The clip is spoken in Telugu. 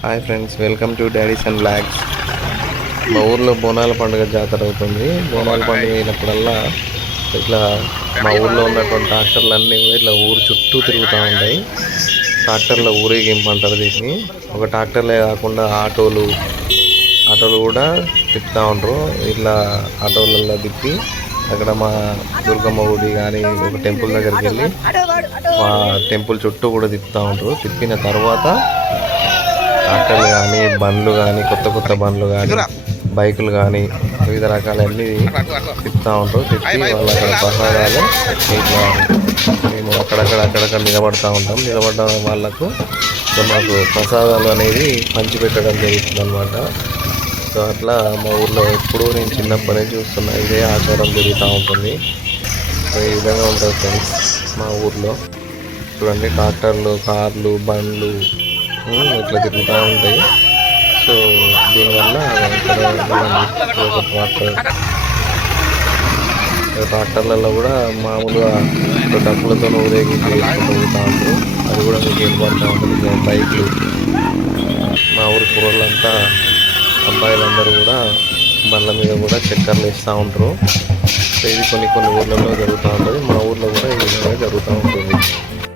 Hi friends, welcome to daddy's and blogs. మా ఊర్లో బోనాల పండుగ జాతర అవుతుంది. బోనాల పండుగ అయినప్పుడల్లా ఇట్లా మా ఊర్లో ఉన్నటువంటి ట్రాక్టర్లన్నీ ఇట్లా ఊరు చుట్టూ తిరుగుతూ ఉంటాయి. ట్రాక్టర్ల ఊరేగింపు అంటారు దీన్ని. ఒక ట్రాక్టర్లే కాకుండా ఆటోలు కూడా తిప్పుతూ ఉంటారు. ఇట్లా ఆటోలలో తిప్పి అక్కడ మా దుర్గమ్మ గుడి కానీ ఒక టెంపుల్ దగ్గరికి వెళ్ళి మా టెంపుల్ చుట్టూ కూడా తిప్పుతూ ఉంటారు. తిప్పిన తర్వాత ట్రాక్టర్లు కానీ బండ్లు కానీ కొత్త బండ్లు కానీ బైకులు కానీ వివిధ రకాలన్నీ తిప్పుతూ ఉంటారు. తిప్పి వాళ్ళు అక్కడ ప్రసాదాలు ఇట్లా మేము అక్కడక్కడ నిలబడుతూ ఉంటాం. నిలబడ్డ వాళ్ళకు మాకు ప్రసాదాలు అనేది పంచిపెట్టడం జరుగుతుంది అన్నమాట. సో అట్లా మా ఊర్లో ఎప్పుడూ నేను చిన్నప్పటి నుంచి చూస్తున్నా, ఇదే ఆచారం జరుగుతూ ఉంటుంది. సో ఈ విధంగా ఉంటుంది ఫ్రెండ్స్ మా ఊర్లో. చూడండి, ట్రాక్టర్లు, కార్లు, బండ్లు ఇట్లా తిరుగుతూ ఉంటాయి. సో దీనివల్ల ట్రాక్టర్లలో కూడా మామూలుగా డబ్బులతో ఊరేగింపు చేసుకుంటూ పోతూ ఉంటారు. అది కూడా మీకు ఏర్పడుతూ ఉంటుంది. బైక్లు, మా ఊరి కుర్రోళ్ళంతా అబ్బాయిలందరూ కూడా బండ్ల మీద కూడా చక్కర్లు వేస్తూ ఉంటారు. సో ఇది కొన్ని ఊర్లలో జరుగుతూ ఉంటుంది. మా ఊర్లో కూడా ఈ విధంగా జరుగుతూ ఉంటుంది.